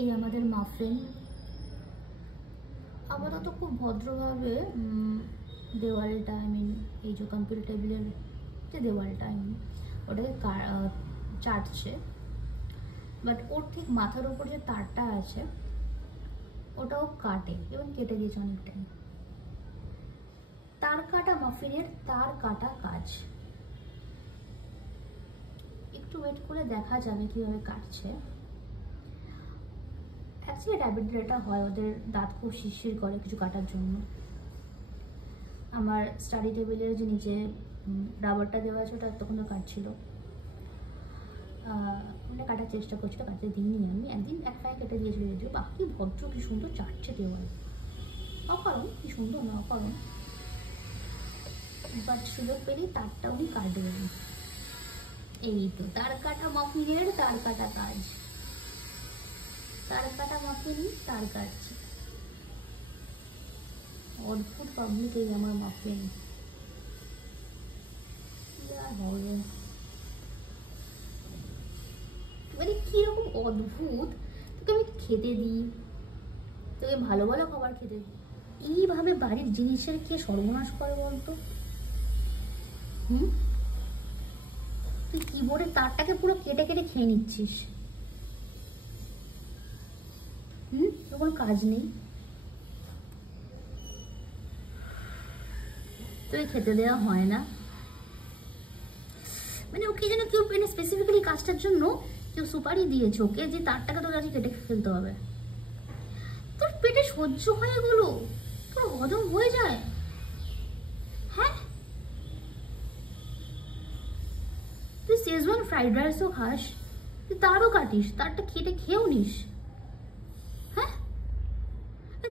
এই আমাদের মাফিন আপাতত খুব ভদ্রভাবে দেওয়ালটা এই যে কম্পিউটার টেবিলের যে দেওয়ালটা ওটাকে চাটছে, বাট ওর ঠিক মাথার উপর যে তারটা আছে ওটাও কাটে এবং কেটে দিয়েছে অনেকটাই। তার কাটা মাফিনের তার কাটা কাজ। একটু ওয়েট করে দেখা যাবে কিভাবে কাটছে। অ্যাকচুয়ালি ডায়াবেটিস এটা হয়, ওদের দাঁত খুব শিরশির করে কিছু কাটার জন্য। আমার স্টাডি টেবিলের যে নিচে রাবারটা দেওয়া আছে ওটা তখন কাটছিল, ওটা কাটার চেষ্টা করছিল, কাটতে দিইনি আমি। একদিন এক পায়ে কেটে দিয়েছিল যদিও। বাকি ভদ্র কি সুন্দর চাটছে দেওয়াল, অকারণ কি সুন্দর না অকারণ। বাট সুযোগ পেলেই তারটা উনি কাটবেন। এই তো তার কাটা মাফিনের তার কাটা কাজ। তার কাটা মাফিন তার কাটছে। অদ্ভুত পাবলিক এই আমার মাফিন। মানে কিরকম অদ্ভুত। তোকে আমি খেতে দিই, তোকে ভালো ভালো খাবার খেতে দিই, এইভাবে বাড়ির জিনিসের কে সর্বনাশ করে বলতো? তুই কিবোর্ডের তারটাকে পুরো কেটে কেটে খেয়ে নিচ্ছিস। তোর কোনো কাজ নেই, তোকে খেতে দেওয়া হয় না। মানে ওকে যেন কেউ স্পেসিফিক্যালি কাজটার জন্য কেউ সুপারি দিয়েছে ওকে যে তারটাকে তোর কাছে কেটে ফেলতে হবে। তোর পেটে সহ্য হয়ে গেল, তোর হজম হয়ে যায়? হ্যাঁ, তুই শেজওয়ান ফ্রাইড রাইসও খাস, তুই তারও কাটিস, তারটা কেটে খেয়েও নিস।